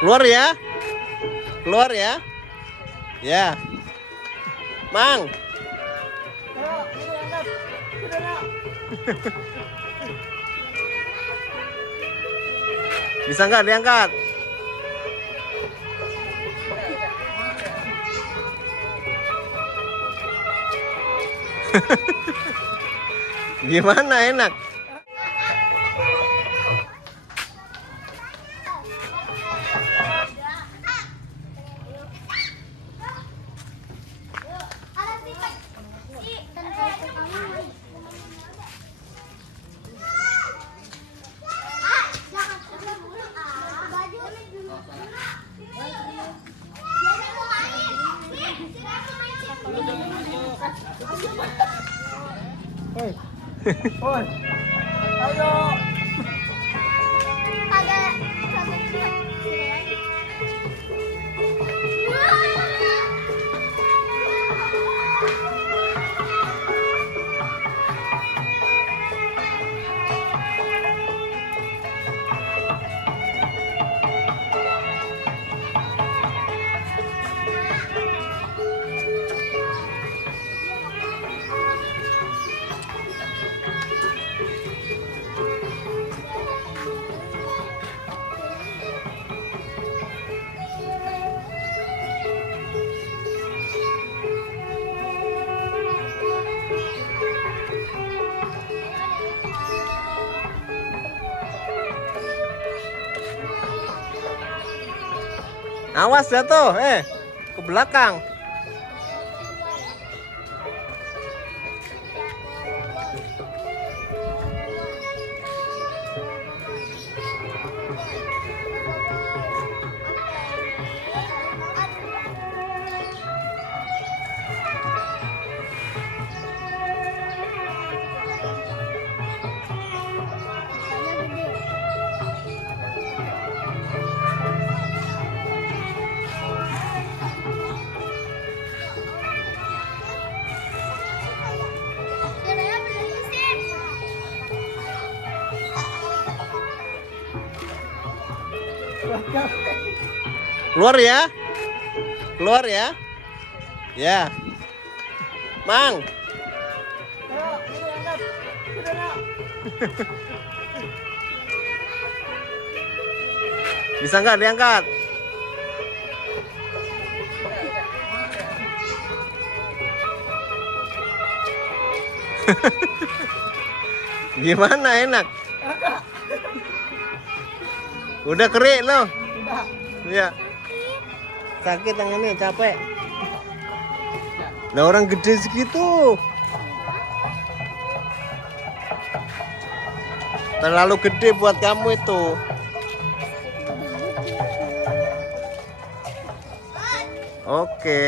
Keluar ya. Keluar ya. Ya. Mang. Bisa nggak diangkat? Gimana, enak? Oi. Oi. Ayo. Awas jatuh, ke belakang. Keluar ya. Keluar ya. Ya. Mang. Bisa nggak diangkat? Gimana, enak? Udah kering loh. Iya. Sakit tangannya, capek. Nah, orang gede segitu. Terlalu gede buat kamu itu. Oke.